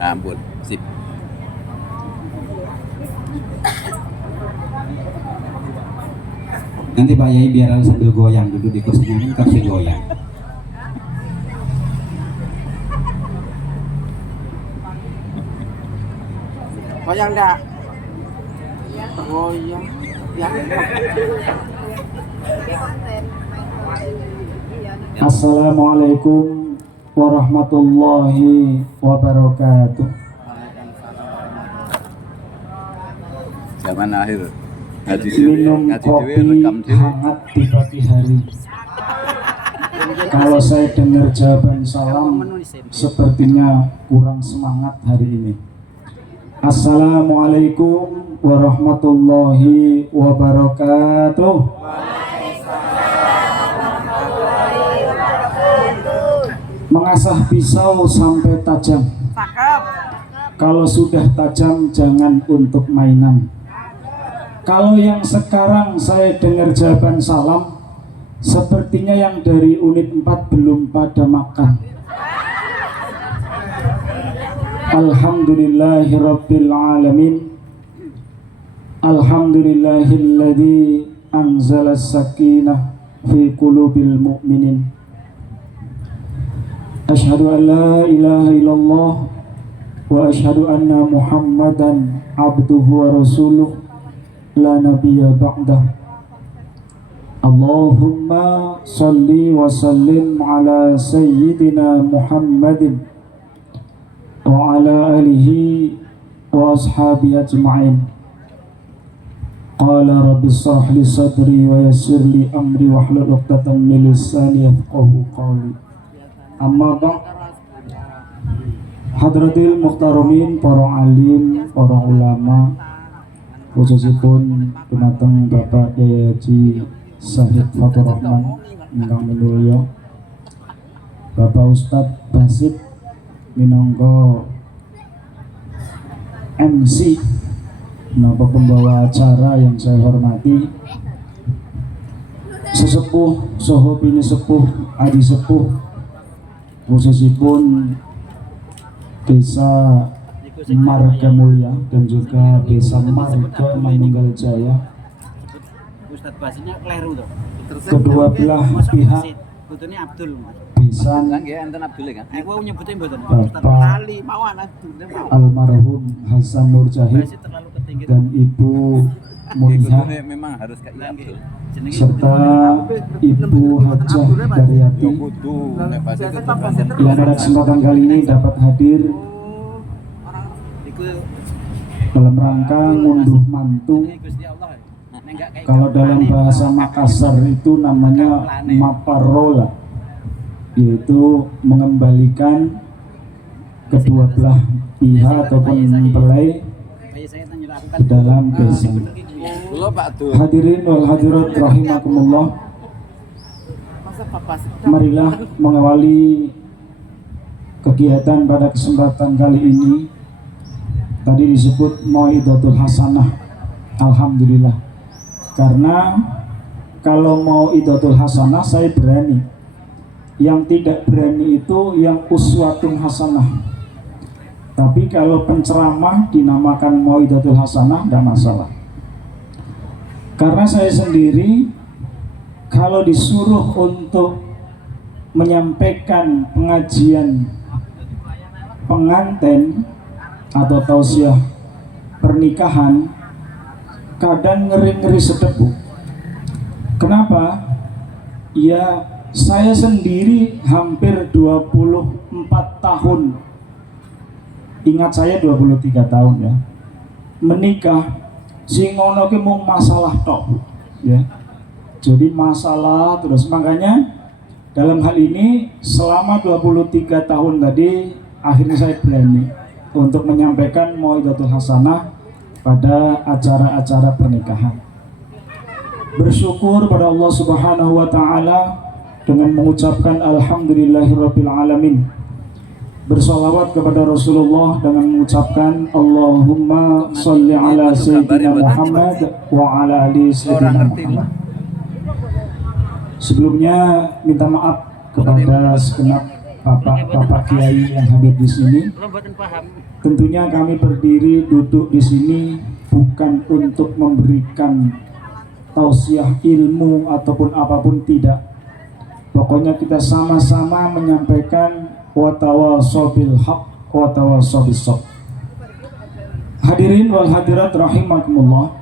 Ampun, sip. Nanti Pak Yai biar sambil goyang duduk di kursinya kan kasih goyang. Goyang enggak? Goyang. Ya. Assalamualaikum warahmatullahi wabarakatuh. Zaman akhir. Minum kopi hangat di pagi hari. Kalau saya dengar jawaban salam, sepertinya kurang semangat hari ini. Assalamualaikum warahmatullahi wabarakatuh. Mengasah pisau sampai tajam. Kalau sudah tajam jangan untuk mainan. Kalau yang sekarang saya dengar jawaban salam, sepertinya yang dari unit 4 belum pada makan. Alhamdulillahirabbil alamin. Alhamdulillahilladzi anzala sakinah fi qulubil mu'minin. Asyhadu an la ilaha illallah wa asyhadu anna Muhammadan abduhu wa rasuluh la nabiyya ba'dah. Allahumma salli wa sallim ala sayyidina Muhammadin wa ala alihi wa ashabihi ajma'in. Qala rabbi shrah li sadri wa yassir li amri wahlul 'uqdatam min lisani yafqahu qawli. Amma ba'd. Hadratil muhtaramin, para alim, para ulama, khususipun dumateng Bapak Kyai Haji Syahid Fatur Rahman ingkang minulya, Bapak Ustadz Basit minangka MC napa pembawa acara yang saya hormati, sesepuh saha bini sepuh adi sepuh khususipun Desa Marga Mulya dan juga Desa Marga Manunggal Jaya. Kedua belah pihak bisa Bapak almarhum Hasan Nur Jahid dan Ibu Muniha serta Ibu Hajah Daryati yang pada kesempatan kali ini dapat hadir dalam rangka ngunduh mantu. Kalau dalam bahasa Makassar itu namanya maparola, yaitu mengembalikan kedua belah pihak ataupun mempelai ke dalam desa. Hadirin wal hadirat rahimakumullah, marilah mengawali kegiatan pada kesempatan kali ini. Tadi disebut Mau'idatul Hasanah. Alhamdulillah, karena kalau Mau'idatul Hasanah saya berani. Yang tidak berani itu yang uswatun hasanah. Tapi kalau penceramah dinamakan Mau'idatul Hasanah, tidak masalah. Karena saya sendiri kalau disuruh untuk menyampaikan pengajian pengantin atau tausiah pernikahan, kadang ngeri-ngeri sedebu. Kenapa? Ya, saya sendiri hampir 24 tahun, ingat saya 23 tahun ya, menikah. Sing ngono ki mung masalah tok ya. Jadi masalah terus, makanya dalam hal ini selama 23 tahun tadi akhirnya saya berani untuk menyampaikan Mau'idatul Hasanah pada acara-acara pernikahan. Bersyukur pada Allah Subhanahu wa taala dengan mengucapkan alhamdulillahirabbil alamin. Bersolawat kepada Rasulullah dengan mengucapkan Allahumma sholli ala sayyidina Muhammad wa ala ali sayyidina Muhammad. Sebelumnya minta maaf kepada segenap Bapak Kiai yang hadir di sini. Tentunya kami berdiri duduk di sini bukan untuk memberikan tausiah ilmu ataupun apapun, tidak. Pokoknya kita sama-sama menyampaikan wa tawassaw bil haqq wa tawassaw bis sabr. Hadirin wal hadirat rahimakumullah.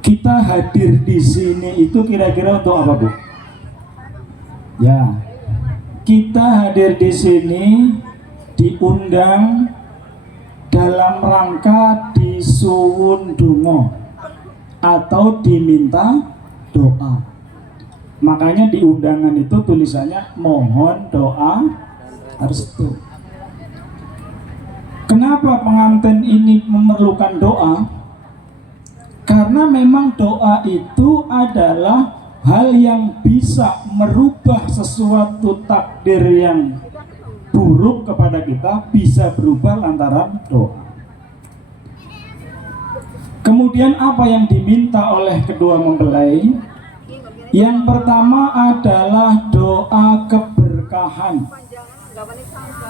Kita hadir di sini itu kira-kira untuk apa, Bu? Ya. Kita hadir di sini diundang dalam rangka disuwun donga atau diminta doa. Makanya di undangan itu tulisannya mohon doa restu. Kenapa pengantin ini memerlukan doa? Karena memang doa itu adalah hal yang bisa merubah sesuatu takdir yang buruk kepada kita, bisa berubah lantaran doa. Kemudian apa yang diminta oleh kedua mempelai? Yang pertama adalah doa keberkahan.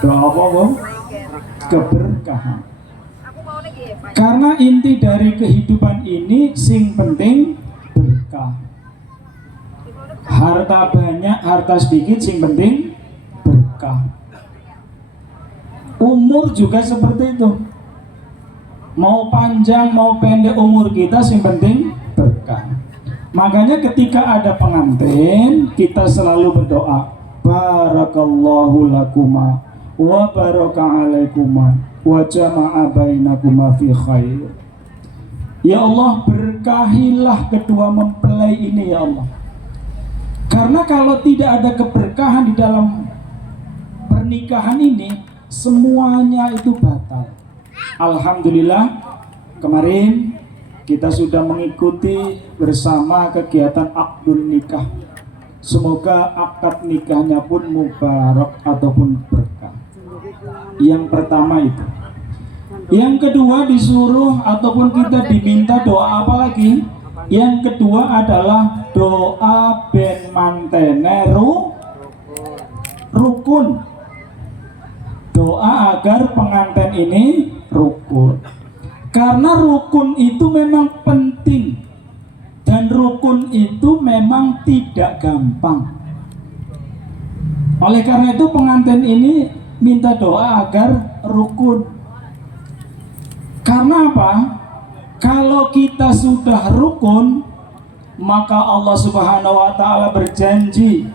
Doa apa, Bu? Keberkahan. Karena inti dari kehidupan ini sing penting berkah. Harta banyak, harta sedikit, sing penting berkah. Umur juga seperti itu. Mau panjang, mau pendek umur kita, sing penting berkah. Makanya ketika ada pengantin, kita selalu berdoa, barakallahu lakuma wa baraka alaikuma wa jama'a bainakuma fi khair. Ya Allah, berkahilah kedua mempelai ini, ya Allah. Karena kalau tidak ada keberkahan di dalam pernikahan ini, semuanya itu batal. Alhamdulillah, kemarin kita sudah mengikuti bersama kegiatan akdun nikah. Semoga akad nikahnya pun mubarak ataupun berkah. Yang pertama itu. Yang kedua disuruh ataupun kita diminta doa apa lagi? Yang kedua adalah doa ben mantene rukun. Doa agar pengantin ini rukun. Karena rukun itu memang penting. Dan rukun itu memang tidak gampang. Oleh karena itu pengantin ini minta doa agar rukun. Karena apa? Kalau kita sudah rukun, maka Allah Subhanahu wa Ta'ala berjanji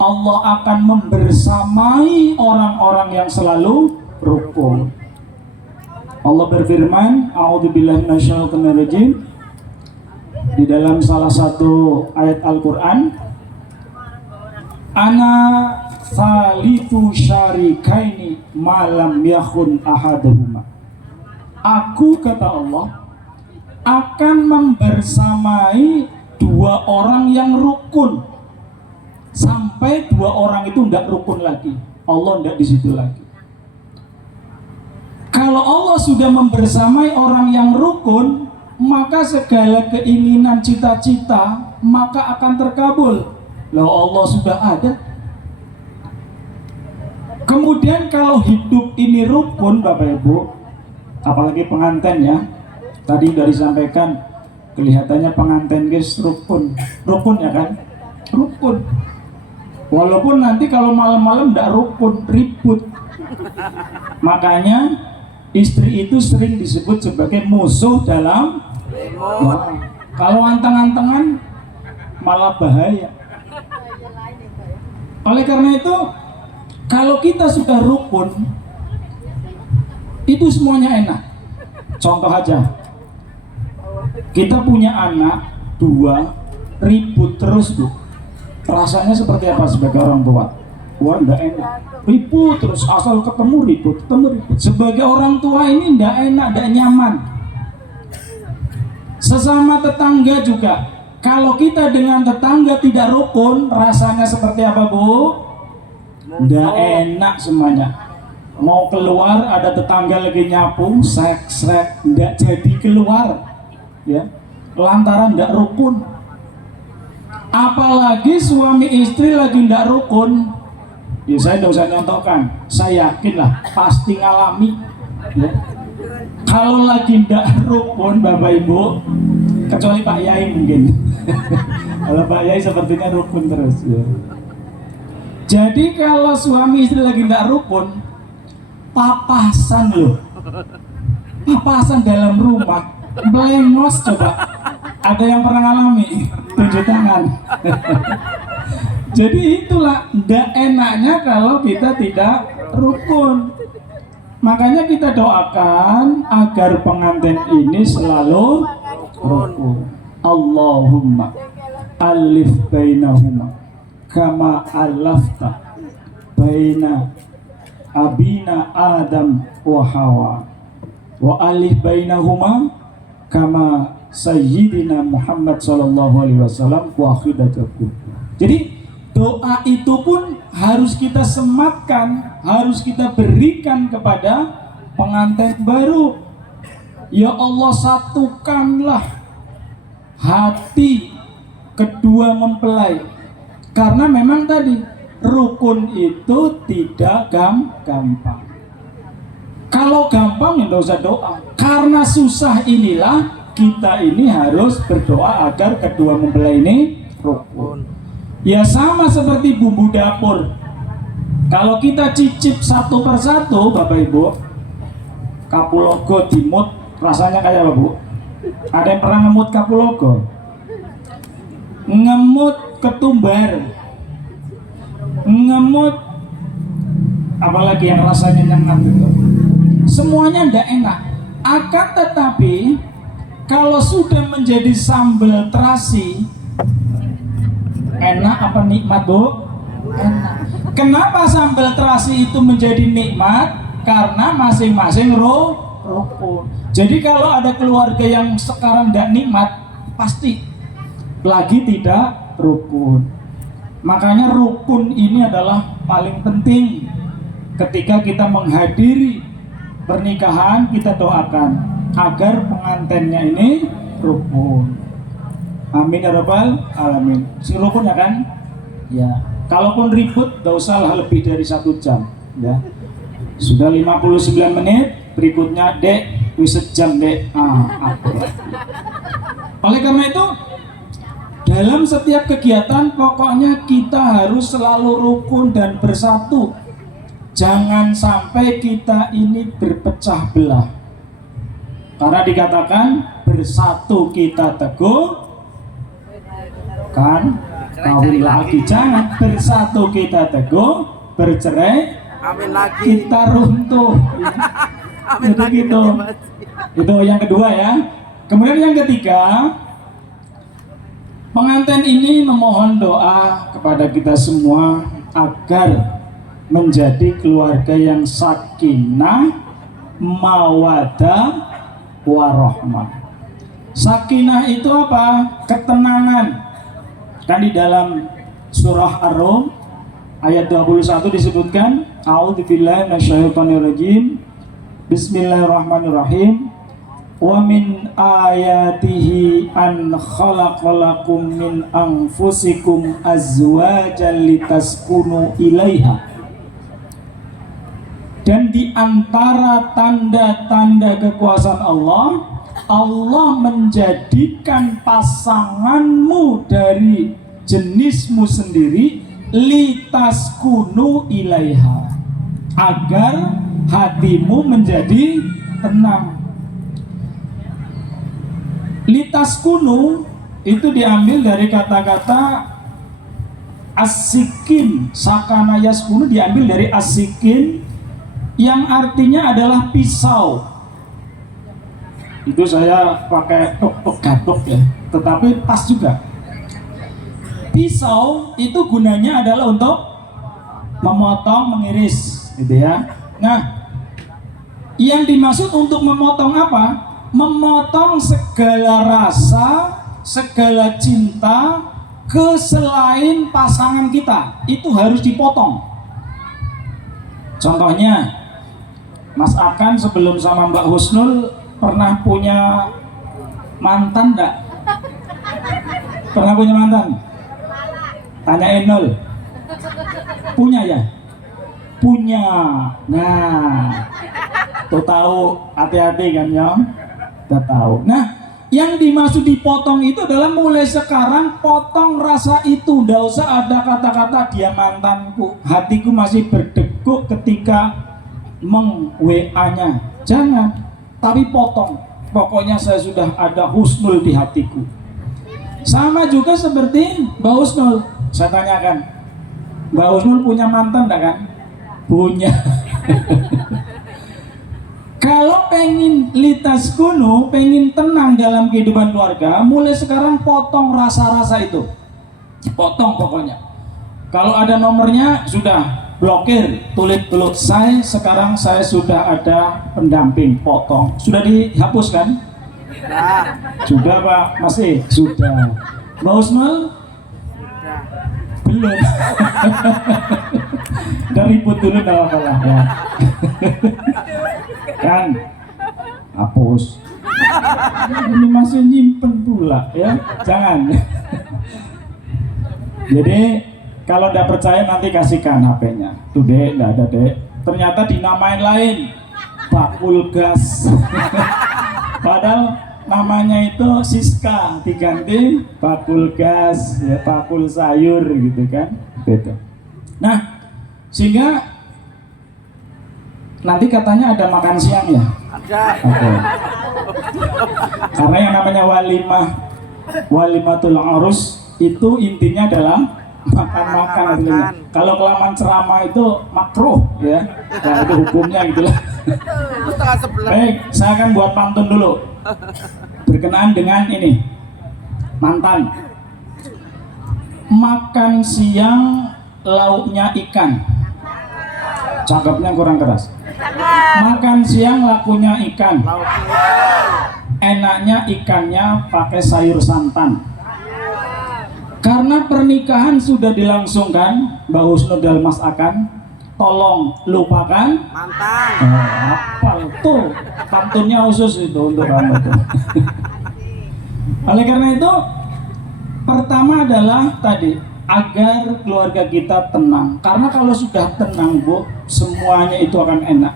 Allah akan membersamai orang-orang yang selalu rukun. Allah berfirman, a'udzubillahi minasyaitonir rajim, di dalam salah satu ayat Al-Qur'an, ana salitu syarikaini malam yakhun ahaduhuma. Aku, kata Allah, akan membersamai dua orang yang rukun sampai dua orang itu tidak rukun lagi. Allah tidak di situ lagi. Kalau Allah sudah membersamai orang yang rukun, maka segala keinginan cita-cita maka akan terkabul. Loh, Allah sudah ada. Kemudian kalau hidup ini rukun, Bapak Ibu, apalagi pengantin ya, tadi sudah disampaikan, kelihatannya pengantin guys rukun ya kan, rukun. Walaupun nanti kalau malam-malam tidak rukun, ribut. Makanya istri itu sering disebut sebagai musuh dalam kalau anteng-antengan malah bahaya. Oleh karena itu, kalau kita sudah rukun, itu semuanya enak. Contoh aja, kita punya anak dua, ribut terus, Bu. Rasanya seperti apa sebagai orang tua? Wah, enggak enak. Ribut terus, asal ketemu ribut. Sebagai orang tua ini enggak enak, enggak nyaman. Sesama tetangga juga. Kalau kita dengan tetangga tidak rukun, rasanya seperti apa, Bu? Enggak enak semuanya. Mau keluar ada tetangga lagi nyapu, srek, enggak jadi keluar. Ya. Lantaran enggak rukun. Apalagi suami istri lagi enggak rukun, Ya saya tidak usah nyontohkan, saya yakin lah pasti ngalami ya. Kalau lagi ndak rukun Bapak Ibu, kecuali Pak Yai mungkin. Kalau Pak Yai sepertinya rukun terus ya. Jadi kalau suami istri lagi ndak rukun, papasan loh, papasan dalam rumah, belengos coba. Ada yang pernah ngalami? Tunjuk tangan. Jadi itulah ndak enaknya kalau kita tidak rukun. Makanya kita doakan agar pengantin ini selalu rukun. Allahumma alif bainahuma kama alafta baina abina Adam wa Hawa wa alif bainahuma kama sayyidina Muhammad sallallahu alaihi wasallam wa khidatakum. Jadi doa itu pun harus kita sematkan, harus kita berikan kepada pengantin baru. Ya Allah, satukanlah hati kedua mempelai. Karena memang tadi rukun itu tidak gampang. Kalau gampang ya tidak usah doa. Karena susah inilah kita ini harus berdoa agar kedua mempelai ini rukun. Ya sama seperti bumbu dapur. Kalau kita cicip satu persatu Bapak Ibu, kapulaga dimut rasanya kayak apa Bu? Ada yang pernah ngemut kapulaga? Ngemut ketumbar, ngemut apalagi yang rasanya nyengat itu, semuanya ndak enak. Akan tetapi kalau sudah menjadi sambal terasi, enak apa nikmat Bu? Enak. Kenapa sambal terasi itu menjadi nikmat? Karena masing-masing rukun. Jadi kalau ada keluarga yang sekarang tidak nikmat, pasti lagi tidak rukun. Makanya rukun ini adalah paling penting. Ketika kita menghadiri pernikahan, kita doakan agar pengantinnya ini rukun. Amin ya rabbal alamin. Si rukun ya kan? Ya. Kalaupun ribut, gak usah lebih dari 1 jam. Ya. Sudah 59 menit. Berikutnya dek, wis sejam dek. Oleh karena itu, dalam setiap kegiatan pokoknya kita harus selalu rukun dan bersatu. Jangan sampai kita ini berpecah belah. Karena dikatakan bersatu kita teguh, kan kawin lagi. Jangan bersatu kita teguh, bercerai Amin lagi. kita runtuh. Amin Jadi lagi. gitu. Itu yang kedua ya. Kemudian yang ketiga, pengantin ini memohon doa kepada kita semua agar menjadi keluarga yang sakinah, mawaddah, warahmah. Sakinah itu apa? Ketenangan. Kan di dalam surah Ar-Rum ayat 21 disebutkan, a'udzubillahi minasyaitonirrajim, bismillahirrahmanirrahim, wa min ayatihi an khalaqalakum min anfusikum azwajan litaskunu ilaiha. Dan di antara tanda-tanda kekuasaan Allah, Allah menjadikan pasanganmu dari jenismu sendiri litaskunu ilaiha, agar hatimu menjadi tenang. Litaskunu itu diambil dari kata-kata asikin. Sakana yaskunu diambil dari asikin yang artinya adalah pisau. Itu saya pakai gatok ya, tetapi pas juga. Pisau itu gunanya adalah untuk memotong, mengiris, gitu ya. Nah, yang dimaksud untuk memotong apa? Memotong segala rasa, segala cinta ke selain pasangan kita, itu harus dipotong. Contohnya, Mas Akan sebelum sama Mbak Husnul pernah punya mantan enggak? Pernah punya mantan? Tanya Enol. Punya ya? punya. Nah, tuh tahu, hati-hati kan ya, kita tahu. Nah, yang dimaksud dipotong itu adalah mulai sekarang potong rasa itu. Nggak usah ada kata-kata dia mantanku, hatiku masih berdeguk ketika meng-WA-nya. Jangan, tapi potong. Pokoknya saya sudah ada husnul di hatiku. Sama juga seperti Mbak Husnul. Saya tanyakan, Mbak Husnul punya mantan enggak kan? Punya. Kalau pengen litas kuno, pengen tenang dalam kehidupan keluarga, mulai sekarang potong rasa-rasa itu. Potong pokoknya. Kalau ada nomornya sudah blokir, tulis sekarang saya sudah ada pendamping, potong. Sudah dihapus kan? Sudah Pak, masih? Sudah. Mbak Husnul? Belum. Udah ribut dulu gak apa-apa ya. Kan hapus. Ini masih nyimpen pula ya. Jangan. Jadi kalau tidak percaya nanti kasihkan HP-nya. Tuh Dek, nggak ada Dek. Ternyata dinamain lain, bakul gas. Padahal namanya itu Siska, diganti bakul gas, ya, bakul sayur gitu kan, gitu. Nah, sehingga nanti katanya ada makan siang ya? Ada. Okay. Karena yang namanya walimatul arus itu intinya adalah makan. Kalau kelamaan ceramah itu makruh ya, nah, itu hukumnya gitulah. Baik, saya akan buat pantun dulu berkenaan dengan ini mantan. Makan siang lauknya ikan, cakepnya kurang keras. Makan siang lakunya ikan, enaknya ikannya pakai sayur santan. Karena pernikahan sudah dilangsungkan, Mbak Husnul dan Mas Akan, tolong lupakan mantan. Apa tuh pantunnya khusus itu untuk kamu tuh. Oleh karena itu, pertama adalah tadi agar keluarga kita tenang. Karena kalau sudah tenang Bu, semuanya itu akan enak.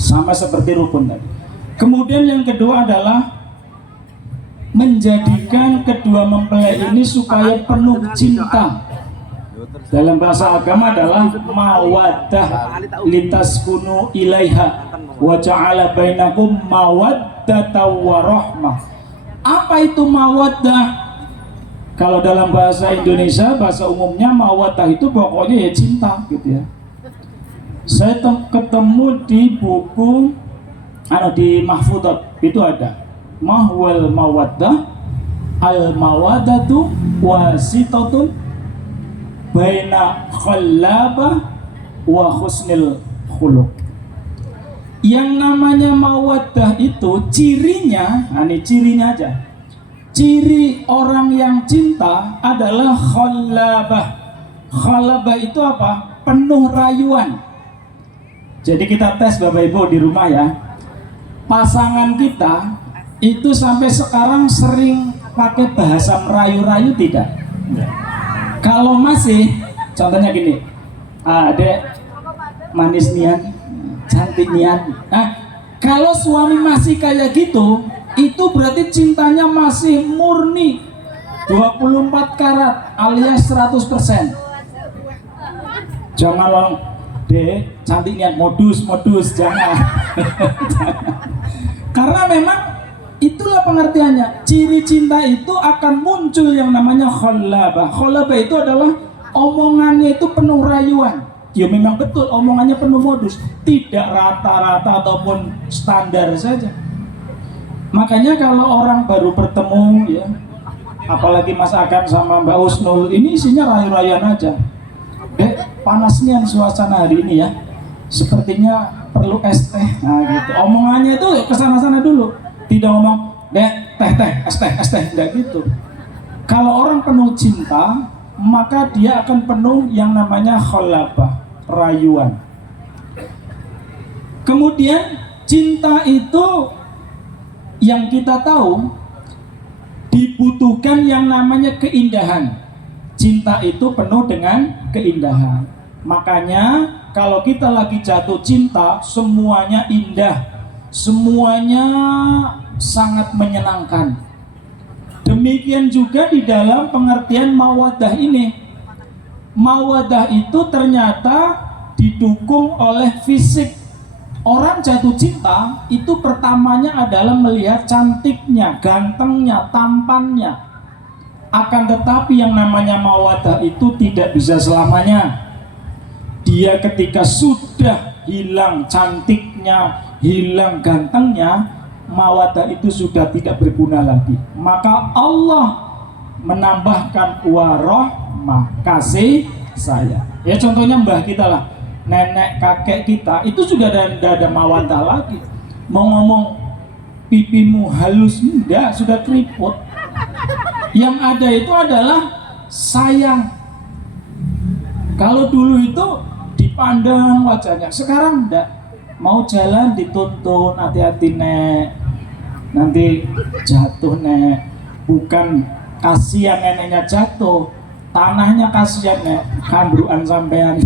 Sama seperti rukun tadi. Kemudian yang kedua adalah menjadikan kedua mempelai ini supaya penuh cinta. Dalam bahasa agama adalah mawaddah litaskunu ilaiha wa ja'ala bainakum mawaddatan wa rahmah. Apa itu mawaddah? Kalau dalam bahasa Indonesia, bahasa umumnya mawaddah itu pokoknya ya cinta gitu ya. Saya ketemu di buku di Mahfudzat itu ada mahwal mawaddah al mawaddatu wasitatun baina khallabah wa husnil khuluq. Yang namanya mawaddah itu cirinya, ini cirinya aja. Ciri orang yang cinta adalah khallabah. Khallabah itu apa? Penuh rayuan. Jadi kita tes Bapak Ibu di rumah ya. Pasangan kita itu sampai sekarang sering pakai bahasa merayu-rayu tidak? Kalau masih, contohnya gini, Dek, manis nian, cantik nian. Nah, kalau suami masih kayak gitu, itu berarti cintanya masih murni 24 karat alias 100%. Jangan long, Dek, cantik nian, modus, jangan. Karena memang itulah pengertiannya. Ciri cinta itu akan muncul yang namanya khallabah. Khallabah itu adalah omongannya itu penuh rayuan. Ya memang betul omongannya penuh modus, tidak rata-rata ataupun standar saja. Makanya kalau orang baru bertemu ya, apalagi Mas Akan sama Mbak Husnul, ini isinya rayu-rayuan aja. Dek, panasnya suasana hari ini ya, sepertinya perlu es teh. Nah gitu, omongannya itu kesana-sana dulu. Tidak ngomong, Dek, es teh, enggak gitu. Kalau orang penuh cinta, maka dia akan penuh yang namanya khallabah, rayuan. Kemudian cinta itu yang kita tahu dibutuhkan yang namanya keindahan. Cinta itu penuh dengan keindahan. Makanya kalau kita lagi jatuh cinta, semuanya indah, semuanya sangat menyenangkan. Demikian juga di dalam pengertian mawaddah ini. Mawaddah itu ternyata didukung oleh fisik. Orang jatuh cinta itu pertamanya adalah melihat cantiknya, gantengnya, tampannya. Akan tetapi yang namanya mawaddah itu tidak bisa selamanya. Dia ketika sudah hilang cantiknya, hilang gantengnya, mawaddah itu sudah tidak berguna lagi. Maka Allah menambahkan warahmah, kasih sayang. Ya contohnya mbah kita lah, nenek kakek kita itu sudah ada mawaddah lagi. Mau ngomong pipimu halus, enggak, sudah keriput. Yang ada itu adalah sayang. Kalau dulu itu dipandang wajahnya, sekarang enggak. Mau jalan dituntun, hati-hati nek, nanti jatuh nek. Bukan kasihan neneknya jatuh, tanahnya kasihan nek, kandruan sampean.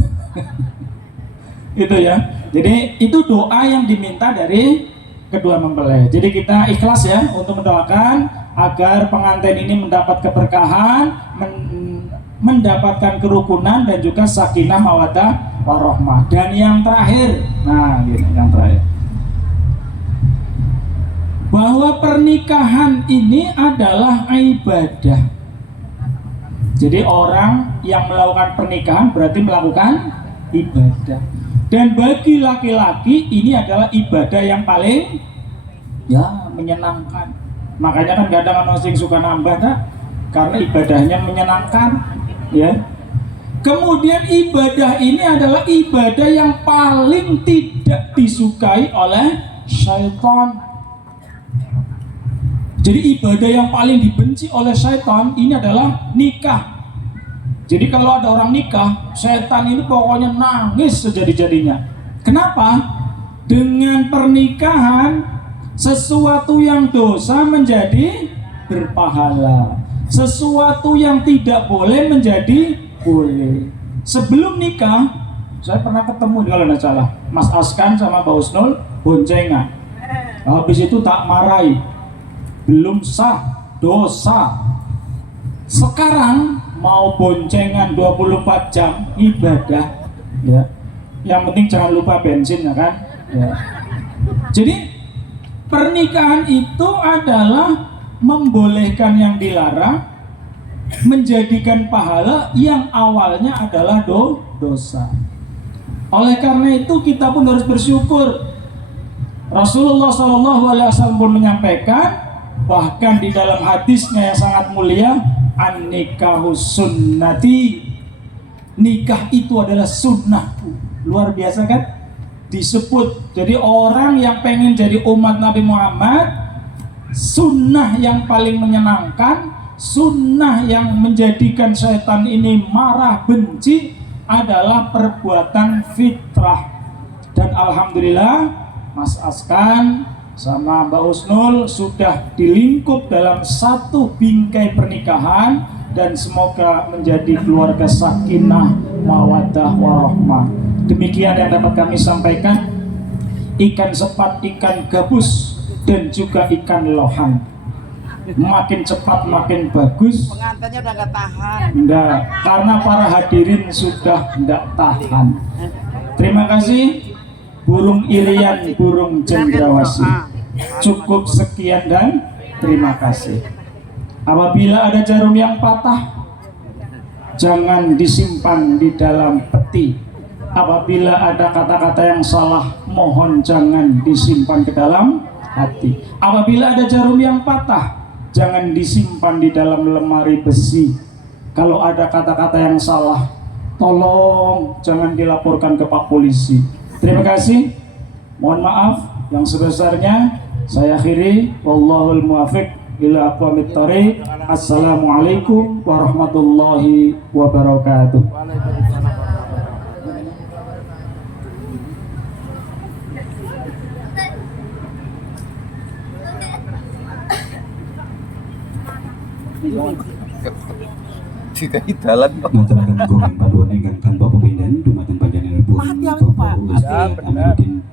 Itu ya. Jadi itu doa yang diminta dari kedua mempelai. Jadi kita ikhlas ya untuk mendoakan agar pengantin ini mendapat keberkahan, mendapatkan kerukunan dan juga sakinah mawaddah warahmah. Dan yang terakhir, nah gini, yang terakhir, bahwa pernikahan ini adalah ibadah. Jadi orang yang melakukan pernikahan berarti melakukan ibadah. Dan bagi laki-laki ini adalah ibadah yang paling ya menyenangkan. Makanya kan kadang orang sing suka nambah tak? Karena ibadahnya menyenangkan, ya. Kemudian ibadah ini adalah ibadah yang paling tidak disukai oleh syaitan. Jadi ibadah yang paling dibenci oleh syaitan ini adalah nikah. Jadi kalau ada orang nikah, setan ini pokoknya nangis sejadi-jadinya. Kenapa? Dengan pernikahan, sesuatu yang dosa menjadi berpahala. Sesuatu yang tidak boleh menjadi boleh. Sebelum nikah, saya pernah ketemu kalau tidak salah, Mas Askan sama Mbak Husnul boncengan. Habis itu tak marahi. Belum sah, dosa. Sekarang mau boncengan 24 jam ibadah, ya. Yang penting jangan lupa bensin, ya kan? Ya. Jadi pernikahan itu adalah membolehkan yang dilarang, menjadikan pahala yang awalnya adalah dosa. Oleh karena itu kita pun harus bersyukur. Rasulullah SAW pun menyampaikan, bahkan di dalam hadisnya yang sangat mulia, an-nikahu sunnati, nikah itu adalah sunnahku. Luar biasa kan? Disebut. Jadi orang yang pengen jadi umat Nabi Muhammad, sunnah yang paling menyenangkan, sunnah yang menjadikan syaitan ini marah, benci adalah perbuatan fitrah. Dan alhamdulillah Mas Askan sama Mbak Husnul sudah dilingkup dalam satu bingkai pernikahan, dan semoga menjadi keluarga sakinah mawaddah warahmah. Demikian yang dapat kami sampaikan. Ikan sepat, ikan gabus, dan juga ikan lohan. Makin cepat makin bagus. Pengantinnya udah gak tahan. Enggak, karena para hadirin sudah enggak tahan. Terima kasih burung irian, burung cendrawasih. Cukup sekian dan terima kasih. Apabila ada jarum yang patah, jangan disimpan di dalam peti. Apabila ada kata-kata yang salah, mohon jangan disimpan ke dalam hati. Apabila ada jarum yang patah, jangan disimpan di dalam lemari besi. Kalau ada kata-kata yang salah, tolong jangan dilaporkan ke Pak Polisi. Terima kasih. Mohon maaf yang sebesarnya. Saya akhiri. Wallahul muwaffiq ila aqwamit thoriq. Assalamualaikum warahmatullahi wabarakatuh. Jika dalan Ngaturaken gongeng paduan ingkang tanpa pepindhan dumateng panjenenganipun Maulid Amiruddin